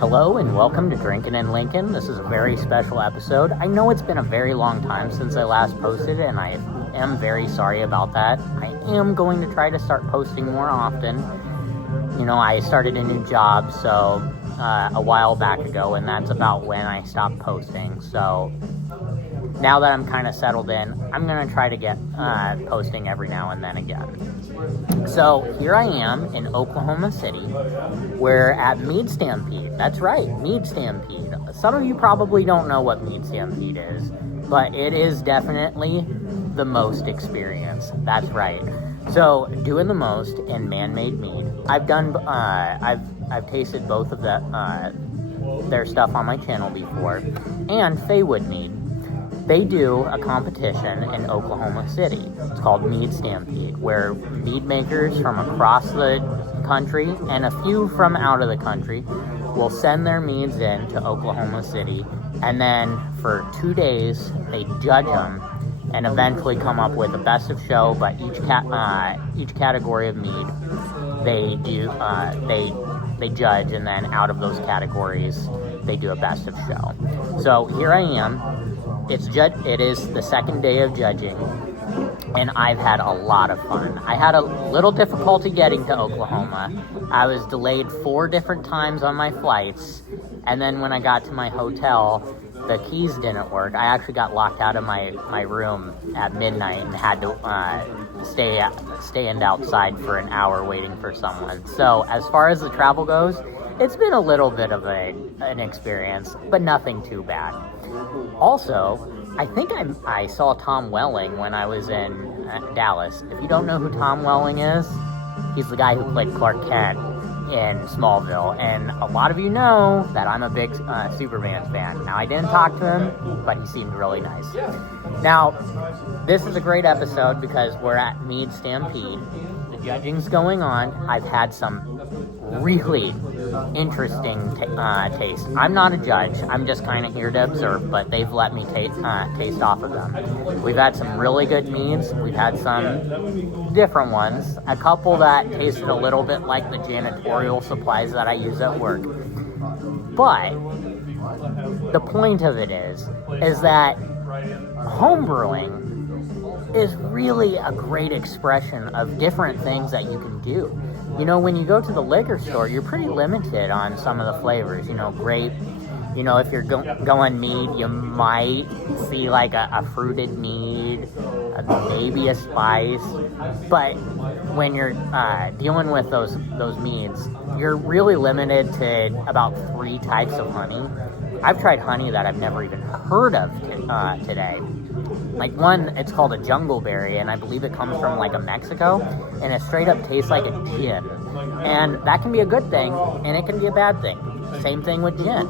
Hello and welcome to Drinkin' in Lincoln. This is a very special episode. I know it's been a very long time since I last posted, and I am very sorry about that. I am going to try to start posting more often. You know, I started a new job a while back ago, and that's about when I stopped posting. So now that I'm kind of settled in, I'm going to try to get posting every now and then again. So here I am in Oklahoma City. We're at MEAD Stampede. That's right, MEAD Stampede. Some of you probably don't know what MEAD Stampede is, but it is definitely the most experience. That's right. So doing the most in man-made mead. I've tasted both of their stuff on my channel before, and Faywood Mead. They do a competition in Oklahoma City. It's called MEAD Stampede, where mead makers from across the country and a few from out of the country will send their meads in to Oklahoma City, and then for 2 days they judge them and eventually come up with the best of show. But each category of mead they judge, and then out of those categories they do a best of show. So here I am. It is the second day of judging, and I've had a lot of fun. I had a little difficulty getting to Oklahoma. I was delayed 4 different times on my flights, and then when I got to my hotel, the keys didn't work. I actually got locked out of my room at midnight and had to stand outside for an hour waiting for someone. So as far as the travel goes, it's been a little bit of an experience, but nothing too bad. Also, I think I saw Tom Welling when I was in Dallas. If you don't know who Tom Welling is, he's the guy who played Clark Kent in Smallville. And a lot of you know that I'm a big Superman fan. Now, I didn't talk to him, but he seemed really nice. Now, this is a great episode because we're at MEAD Stampede. The judging's going on. I've had some really interesting taste. I'm not a judge. I'm just kind of here to observe, but they've let me taste off of them. We've had some really good meads. We've had some different ones. A couple that tasted a little bit like the janitorial supplies that I use at work. But the point of it is that homebrewing is really a great expression of different things that you can do. You know, when you go to the liquor store, you're pretty limited on some of the flavors. You know, grape. You know, if you're going mead, you might see like a fruited mead, maybe a spice. But when you're dealing with those meads, you're really limited to about 3 types of honey. I've tried honey that I've never even heard of today. Like one, it's called a jungleberry, and I believe it comes from like Mexico, and it straight up tastes like a gin. And that can be a good thing, and it can be a bad thing. Same thing with gin.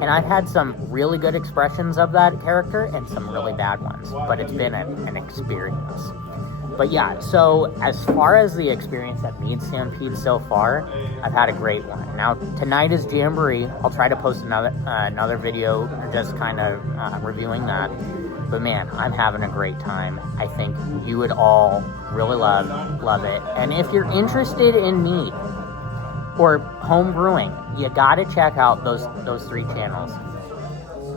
And I've had some really good expressions of that character and some really bad ones, but it's been an experience. But yeah, so as far as the experience at MEAD Stampede so far, I've had a great one. Now, tonight is Jamboree. I'll try to post another video just kind of reviewing that. But man, I'm having a great time. I think you would all really love it. And if you're interested in mead or home brewing, you gotta check out those 3 channels.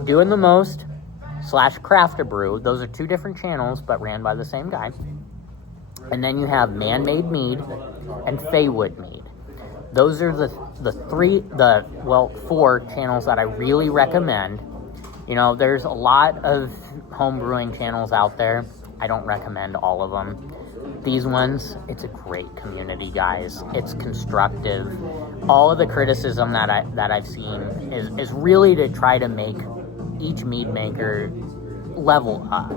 Doing the Most / Craft a Brew. Those are 2 different channels, but ran by the same guy. And then you have Man-Made Mead and Faywood Mead. Those are the 4 channels that I really recommend. You know, there's a lot of home brewing channels out there. I don't recommend all of them. These ones, it's a great community, guys. It's constructive. All of the criticism that I've seen is really to try to make each mead maker level up.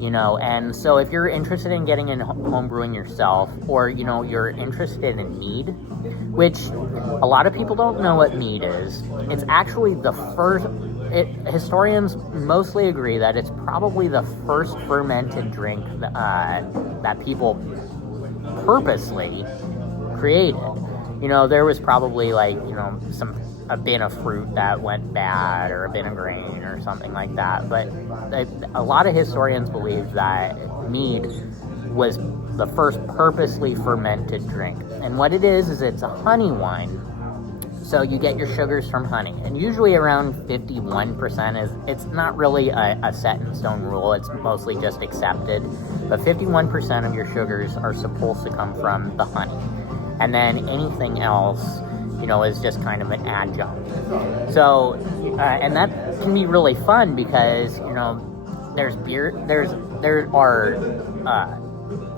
You know, and so if you're interested in getting in home brewing yourself, or, you know, you're interested in mead, which a lot of people don't know what mead is. It's actually the first, historians mostly agree that it's probably the first fermented drink that people purposely created. You know, there was probably like, you know, a bin of fruit that went bad, or a bin of grain or something like that. But a lot of historians believe that mead was the first purposely fermented drink. And what it is it's a honey wine. So you get your sugars from honey, and usually around 51% it's not really a set in stone rule, it's mostly just accepted, but 51% of your sugars are supposed to come from the honey. And then anything else, is just kind of an adjunct. So, and that can be really fun because, there's beer, there are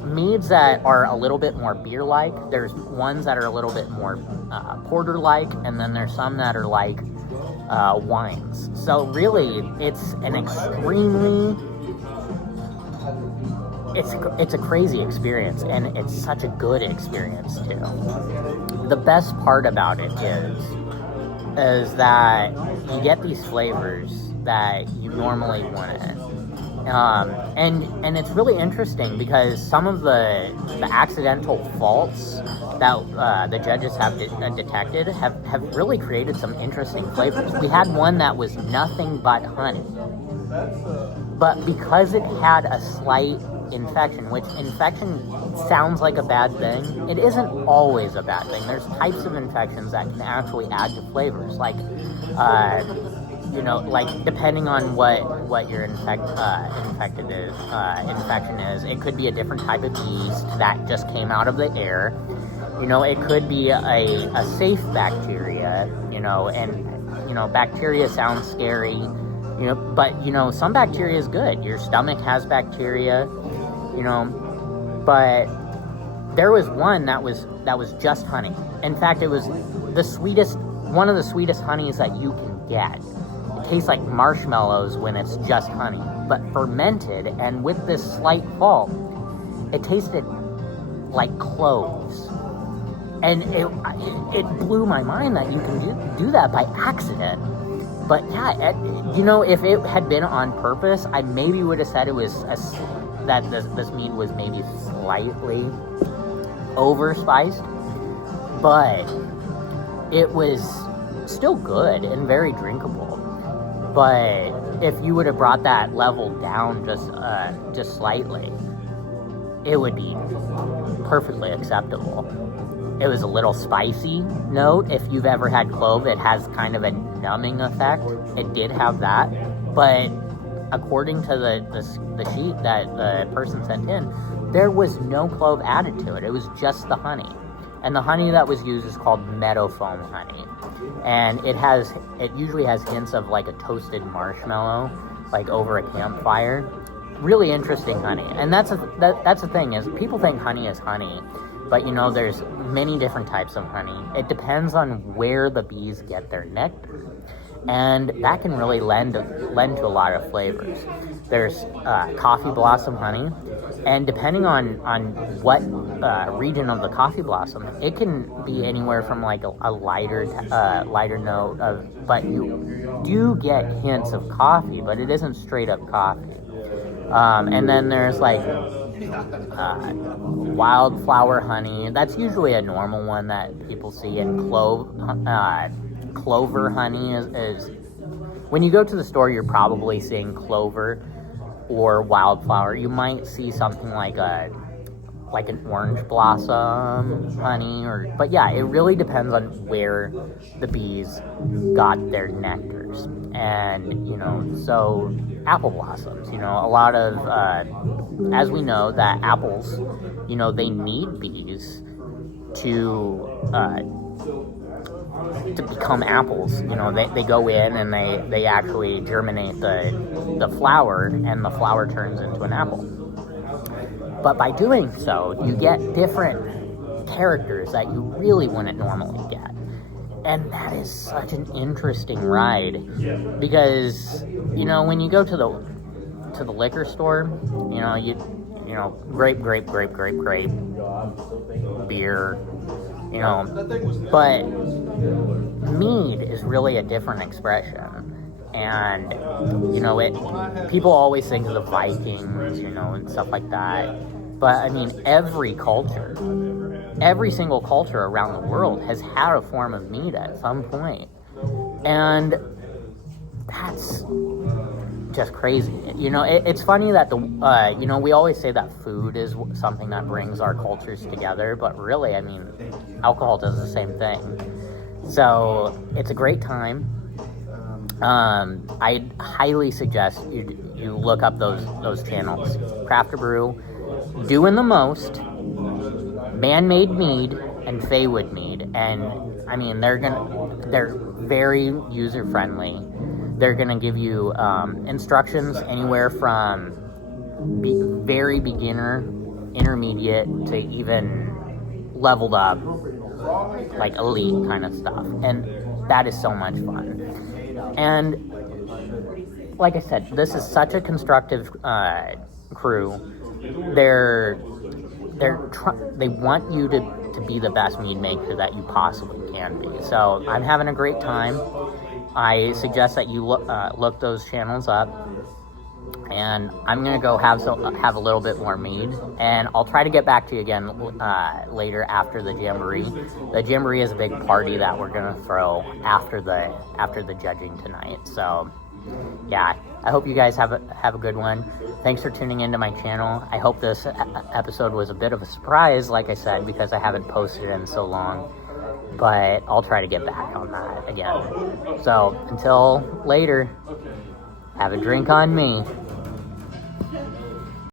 meads that are a little bit more beer-like. There's ones that are a little bit more porter-like, and then there's some that are like wines. So really, it's an extremely, it's a crazy experience, and it's such a good experience too. The best part about it is that you get these flavors that you normally wouldn't. And it's really interesting because some of the accidental faults that the judges have detected have really created some interesting flavors. We had one that was nothing but honey, but because it had a slight infection, which infection sounds like a bad thing, it isn't always a bad thing. There's types of infections that can actually add to flavors, like like depending on what your infection is, it could be a different type of yeast that just came out of the air. It could be a safe bacteria, and bacteria sounds scary, but some bacteria is good. Your stomach has bacteria, but there was one that was just honey. In fact, it was one of the sweetest honeys that you can get. It tastes like marshmallows when it's just honey, but fermented, and with this slight fault, it tasted like cloves. And it blew my mind that you can do that by accident. But yeah, if it had been on purpose, I maybe would have said it was that this mead was maybe slightly overspiced, but it was still good and very drinkable. But if you would have brought that level down just slightly, it would be perfectly acceptable. It was a little spicy note. If you've ever had clove, it has kind of a numbing effect. It did have that, but according to the sheet that the person sent in, there was no clove added to it. It was just the honey. And the honey that was used is called meadow foam honey. And it usually has hints of like a toasted marshmallow, like over a campfire. Really interesting honey. And that's the thing, is people think honey is honey, but there's many different types of honey. It depends on where the bees get their nectar, and that can really lend to a lot of flavors. There's coffee blossom honey, and depending on what region of the coffee blossom, it can be anywhere from like a lighter note of, but you do get hints of coffee, but it isn't straight up coffee. And then there's like wildflower honey. That's usually a normal one that people see. And clover honey is when you go to the store, you're probably seeing clover or wildflower. You might see something like an orange blossom honey, but yeah, it really depends on where the bees got their nectars. And so apple blossoms, a lot of as we know that apples, they need bees to become apples. They go in and they actually germinate the flower, and the flower turns into an apple. But by doing so, you get different characters that you really wouldn't normally get. And that is such an interesting ride, because when you go to the liquor store, grape, beer, but mead is really a different expression. And people always think of the Vikings, and stuff like that. But I mean, every single culture around the world has had a form of mead at some point. And that's just crazy. It's funny that we always say that food is something that brings our cultures together, but really, I mean, alcohol does the same thing. So it's a great time. I highly suggest you look up those channels. Craft a Brew, Doing the Most, Man-Made Mead, and Faywood Mead. And I mean, they're very user friendly. They're gonna give you instructions anywhere from very beginner, intermediate, to even leveled up, like elite kind of stuff. And that is so much fun. And like I said, this is such a constructive crew. They want you to be the best mead maker that you possibly can be. So I'm having a great time. I suggest that you look those channels up. And I'm gonna go have a little bit more mead, and I'll try to get back to you again later after the jamboree. The jamboree is a big party that we're gonna throw after the judging tonight. So yeah, I hope you guys have a good one. Thanks for tuning into my channel. I hope this episode was a bit of a surprise, like I said, because I haven't posted in so long. But I'll try to get back on that again. So until later, have a drink on me.